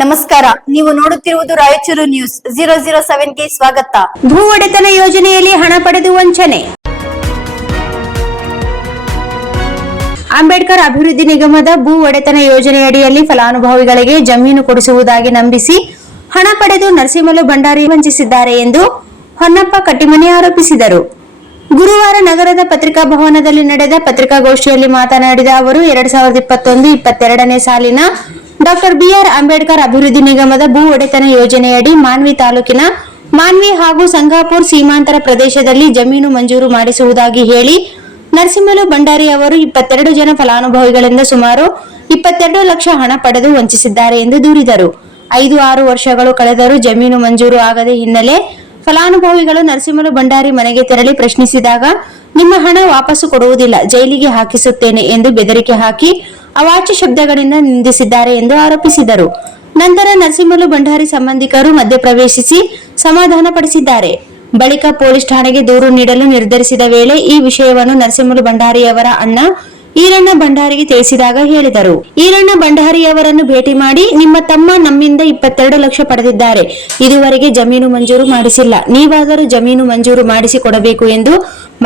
ನಮಸ್ಕಾರ, ನೀವು ನೋಡುತ್ತಿರುವುದು ರಾಯಚೂರು ನ್ಯೂಸ್ 007ಗೆ ಸ್ವಾಗತ. ಭೂ ಒಡೆತನ ಯೋಜನೆಯಲ್ಲಿ ಹಣ ಪಡೆದು ವಂಚನೆ. ಅಂಬೇಡ್ಕರ್ ಅಭಿವೃದ್ಧಿ ನಿಗಮದ ಭೂ ಒಡೆತನ ಯೋಜನೆಯಡಿಯಲ್ಲಿ ಫಲಾನುಭವಿಗಳಿಗೆ ಜಮೀನು ಕೊಡಿಸುವುದಾಗಿ ನಂಬಿಸಿ ಹಣ ಪಡೆದು ನರಸಿಂಹಲು ಭಂಡಾರಿ ವಂಚಿಸಿದ್ದಾರೆ ಎಂದು ಹೊನ್ನಪ್ಪ ಕಟ್ಟಿಮನಿ ಆರೋಪಿಸಿದರು. ಗುರುವಾರ ನಗರದ ಪತ್ರಿಕಾ ಭವನದಲ್ಲಿ ನಡೆದ ಪತ್ರಿಕಾಗೋಷ್ಠಿಯಲ್ಲಿ ಮಾತನಾಡಿದ ಅವರು 2021-22ನೇ ಸಾಲಿನ ಡಾಕ್ಟರ್ ಬಿಆರ್ ಅಂಬೇಡ್ಕರ್ ಅಭಿವೃದ್ಧಿ ನಿಗಮದ ಭೂ ಒಡೆತನ ಯೋಜನೆಯಡಿ ಮಾನ್ವಿ ತಾಲೂಕಿನ ಮಾನ್ವಿ ಹಾಗೂ ಸಂಗಾಪುರ್ ಸೀಮಾಂತರ ಪ್ರದೇಶದಲ್ಲಿ ಜಮೀನು ಮಂಜೂರು ಮಾಡಿಸುವುದಾಗಿ ಹೇಳಿ ನರಸಿಂಹಲು ಭಂಡಾರಿ ಅವರು 22 ಜನ ಫಲಾನುಭವಿಗಳಿಂದ ಸುಮಾರು 22 ಲಕ್ಷ ಹಣ ಪಡೆದು ವಂಚಿಸಿದ್ದಾರೆ ಎಂದು ದೂರಿದರು. 5-6 ವರ್ಷಗಳು ಕಳೆದರೂ ಜಮೀನು ಮಂಜೂರು ಆಗದ ಹಿನ್ನೆಲೆ ಫಲಾನುಭವಿಗಳು ನರಸಿಂಹಲು ಭಂಡಾರಿ ಮನೆಗೆ ತೆರಳಿ ಪ್ರಶ್ನಿಸಿದಾಗ ನಿಮ್ಮ ಹಣ ವಾಪಸ್ಸು ಕೊಡುವುದಿಲ್ಲ, ಜೈಲಿಗೆ ಹಾಕಿಸುತ್ತೇನೆ ಎಂದು ಬೆದರಿಕೆ ಹಾಕಿ ಅವಾಚ್ಯ ಶಬ್ದಗಳಿಂದ ನಿಂದಿಸಿದ್ದಾರೆ ಎಂದು ಆರೋಪಿಸಿದರು. ನಂತರ ನರಸಿಂಹಲು ಭಂಡಾರಿ ಸಂಬಂಧಿಕರು ಮಧ್ಯಪ್ರವೇಶಿಸಿ ಸಮಾಧಾನ ಪಡಿಸಿದ್ದಾರೆ. ಬಳಿಕ ಪೊಲೀಸ್ ಠಾಣೆಗೆ ದೂರು ನೀಡಲು ನಿರ್ಧರಿಸಿದ ವೇಳೆ ಈ ವಿಷಯವನ್ನು ನರಸಿಂಹಲು ಭಂಡಾರಿಯವರ ಅಣ್ಣ ಈರಣ್ಣ ಭಂಡಾರಿಗೆ ತಿಳಿಸಿದಾಗ ಹೇಳಿದರು. ಈರಣ್ಣ ಭಂಡಾರಿಯವರನ್ನು ಭೇಟಿ ಮಾಡಿ, ನಿಮ್ಮ ತಮ್ಮ ನಮ್ಮಿಂದ 22 ಲಕ್ಷ ಪಡೆದಿದ್ದಾರೆ, ಇದುವರೆಗೆ ಜಮೀನು ಮಂಜೂರು ಮಾಡಿಸಿಲ್ಲ, ನೀವಾದರೂ ಜಮೀನು ಮಂಜೂರು ಮಾಡಿಸಿ ಕೊಡಬೇಕು ಎಂದು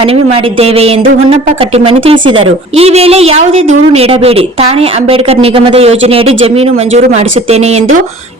ಮನವಿ ಮಾಡಿದ್ದೇವೆ ಎಂದು ಹೊನ್ನಪ್ಪ ಕಟ್ಟಿಮನಿ ತಿಳಿಸಿದರು. ಈ ವೇಳೆ ಯಾವುದೇ ದೂರು ನೀಡಬೇಡಿ, ತಾನೇ ಅಂಬೇಡ್ಕರ್ ನಿಗಮದ ಯೋಜನೆಯಡಿ ಜಮೀನು ಮಂಜೂರು ಮಾಡಿಸುತ್ತೇನೆ ಎಂದು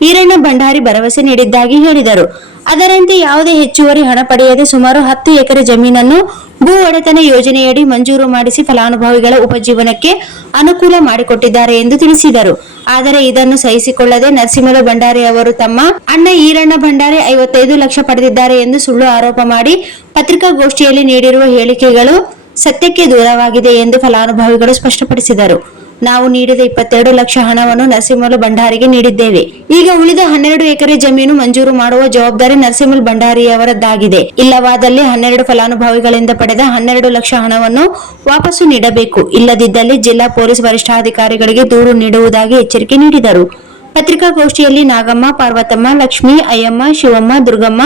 ಈರಣ್ಣ ಭಂಡಾರಿ ಭರವಸೆ ನೀಡಿದ್ದಾಗಿ ಹೇಳಿದರು. ಅದರಂತೆ ಯಾವುದೇ ಹೆಚ್ಚುವರಿ ಹಣ ಪಡೆಯದೆ ಸುಮಾರು 10 ಎಕರೆ ಜಮೀನನ್ನು ಭೂ ಒಡೆತನ ಯೋಜನೆಯಡಿ ಮಂಜೂರು ಮಾಡಿಸಿ ಫಲಾನುಭವಿಗಳ ಉಪಜೀವನಕ್ಕೆ ಅನುಕೂಲ ಮಾಡಿಕೊಟ್ಟಿದ್ದಾರೆ ಎಂದು ತಿಳಿಸಿದರು. ಆದರೆ ಇದನ್ನು ಸಹಿಸಿಕೊಳ್ಳದೆ ನರಸಿಂಹಲು ಭಂಡಾರಿ ಅವರು ತಮ್ಮ ಅಣ್ಣ ಈರಣ್ಣ ಭಂಡಾರಿ 55 ಲಕ್ಷ ಪಡೆದಿದ್ದಾರೆ ಎಂದು ಸುಳ್ಳು ಆರೋಪ ಮಾಡಿ ಪತ್ರಿಕಾಗೋಷ್ಠಿಯಲ್ಲಿ ನೀಡಿರುವ ಹೇಳಿಕೆಗಳು ಸತ್ಯಕ್ಕೆ ದೂರವಾಗಿದೆ ಎಂದು ಫಲಾನುಭವಿಗಳು ಸ್ಪಷ್ಟಪಡಿಸಿದರು. ನಾವು ನೀಡಿದ 22 ಲಕ್ಷ ಹಣವನ್ನು ನರಸಿಂಹಲು ಭಂಡಾರಿಗೆ ನೀಡಿದ್ದೇವೆ. ಈಗ ಉಳಿದ 12 ಎಕರೆ ಜಮೀನು ಮಂಜೂರು ಮಾಡುವ ಜವಾಬ್ದಾರಿ ನರಸಿಂಹಲು ಭಂಡಾರಿಯವರದ್ದಾಗಿದೆ. ಇಲ್ಲವಾದಲ್ಲಿ 12 ಫಲಾನುಭವಿಗಳಿಂದ ಪಡೆದ 12 ಲಕ್ಷ ಹಣವನ್ನು ವಾಪಸ್ಸು ನೀಡಬೇಕು. ಇಲ್ಲದಿದ್ದಲ್ಲಿ ಜಿಲ್ಲಾ ಪೊಲೀಸ್ ವರಿಷ್ಠಾಧಿಕಾರಿಗಳಿಗೆ ದೂರು ನೀಡುವುದಾಗಿ ಎಚ್ಚರಿಕೆ ನೀಡಿದರು. ಪತ್ರಿಕಾಗೋಷ್ಠಿಯಲ್ಲಿ ನಾಗಮ್ಮ, ಪಾರ್ವತಮ್ಮ, ಲಕ್ಷ್ಮಿ, ಅಯ್ಯಮ್ಮ, ಶಿವಮ್ಮ, ದುರ್ಗಮ್ಮ,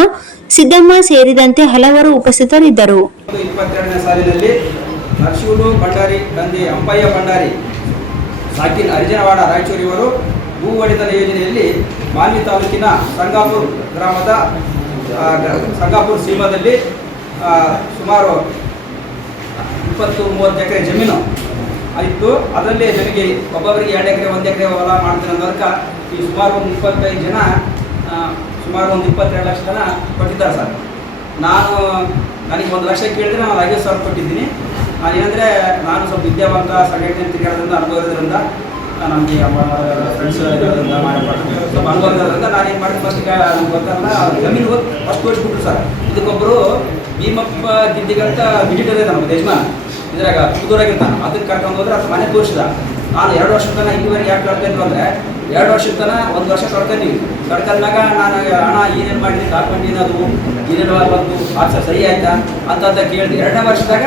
ಸಿದ್ದಮ್ಮ ಸೇರಿದಂತೆ ಹಲವರು ಉಪಸ್ಥಿತರಿದ್ದರು. 22ನೇ ಸಾಲಿನಲ್ಲಿ ನರಸಿಂಹಲು ಭಂಡಾರಿ ತಂದೆ ಅಂಪಯ್ಯ ಭಂಡಾರಿ ಸಾಕಿನ್ ಹರಿಜನವಾಡ ರಾಯಚೂರಿವರು ಭೂ ಒಡೆತನ ಯೋಜನೆಯಲ್ಲಿ ಮಾನ್ವಿ ತಾಲೂಕಿನ ಸಂಗಾಪುರ್ ಗ್ರಾಮದ ಸಂಗಾಪುರ್ ಸೀಮಾದಲ್ಲಿ ಸುಮಾರು 20-30 ಎಕರೆ ಜಮೀನು ಇತ್ತು. ಅದರಲ್ಲಿ ನನಗೆ ಒಬ್ಬೊಬ್ಬರಿಗೆ 2 ಎಕರೆ 1 ಎಕರೆ ಹೊಲ ಮಾಡ್ತೀನಿ ಅನ್ನೋದಕ್ಕೆ ಈ ಸುಮಾರು ಒಂದು 25 ಜನ ಸುಮಾರು ಒಂದು 22 ಲಕ್ಷ ಜನ ಕೊಟ್ಟಿದ್ದಾರೆ ಸರ್. ನನಗೆ 1 ಲಕ್ಷ ಕೇಳಿದ್ರೆ ನಾನು 50,000 ಕೊಟ್ಟಿದ್ದೀನಿ. ಏನಂದರೆ ನಾನು ಸ್ವಲ್ಪ ವಿದ್ಯಾವಂತ ಸಂಘಟನೆ ತಿರುಗಾಡೋದ್ರಿಂದ ಅನುಭವ ಇರೋದ್ರಿಂದ ನಮಗೆ ಫ್ರೆಂಡ್ಸ್ ಇರೋದ್ರಿಂದ ಸ್ವಲ್ಪ ಅನುಭವ ಇರೋದ್ರಿಂದ ನಾನು ಏನು ಮಾಡಿದೆ ಫಸ್ಟಿಗೆ ನಮ್ಗೆ ಗೊತ್ತಲ್ಲ ಜಮೀನು ಫಸ್ಟ್ ತೋರಿಸ್ಬಿಟ್ರು ಸರ್. ಇದಕ್ಕೊಬ್ಬರು ಭೀಮಪ್ಪ ಗಿಡ್ಡಿಗಂತ ವಿಜಿಟರ್ ಇದೆ ನಮ್ಮ ದೇಶನ ಇದ್ರಾಗ ಪುತ್ತೂರಾಗಿರ್ತಾನೆ, ಅದಕ್ಕೆ ಕರ್ಕೊಂಡು ಹೋದ್ರೆ ಅದು ಮನೆ ತೋರಿಸಿದ. ನಾನು 2 ವರ್ಷದ ತನಕ ಇಲ್ಲಿವರೆಗೆ ಯಾಕೆ ಕಳ್ಕೊಂಡ್ರು ಅಂದರೆ 2 ವರ್ಷದ ತನಕ 1 ವರ್ಷ ಕಳ್ಕೊಂಡ್ವಿ. ಕಳ್ಕೊಂಡಾಗ ನಾನು ಹಣ ಏನೇನು ಮಾಡಿದ್ದೀನಿ ಡಾಕ್ಯುಮೆಂಟ್ ಏನದು ಏನೇನು ಬಂತು ಅದು ಸರಿ ಆಯ್ತಾ ಅಂತ ಕೇಳಿದೆ. 2ನೇ ವರ್ಷದಾಗ